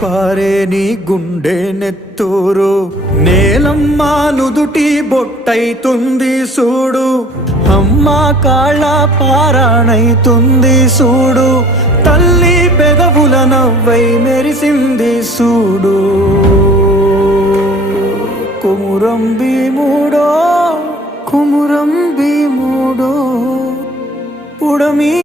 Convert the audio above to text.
పారే నీ గుండె నెత్తూరు నేలమ్మ నుదుటి బొట్టైతుంది సూడు అమ్మ కాళ్ళ పారాణైతుంది సూడు తల్లి పెదవుల నవ్వై మెరిసింది సూడు కుమురం భీముడో పుడమి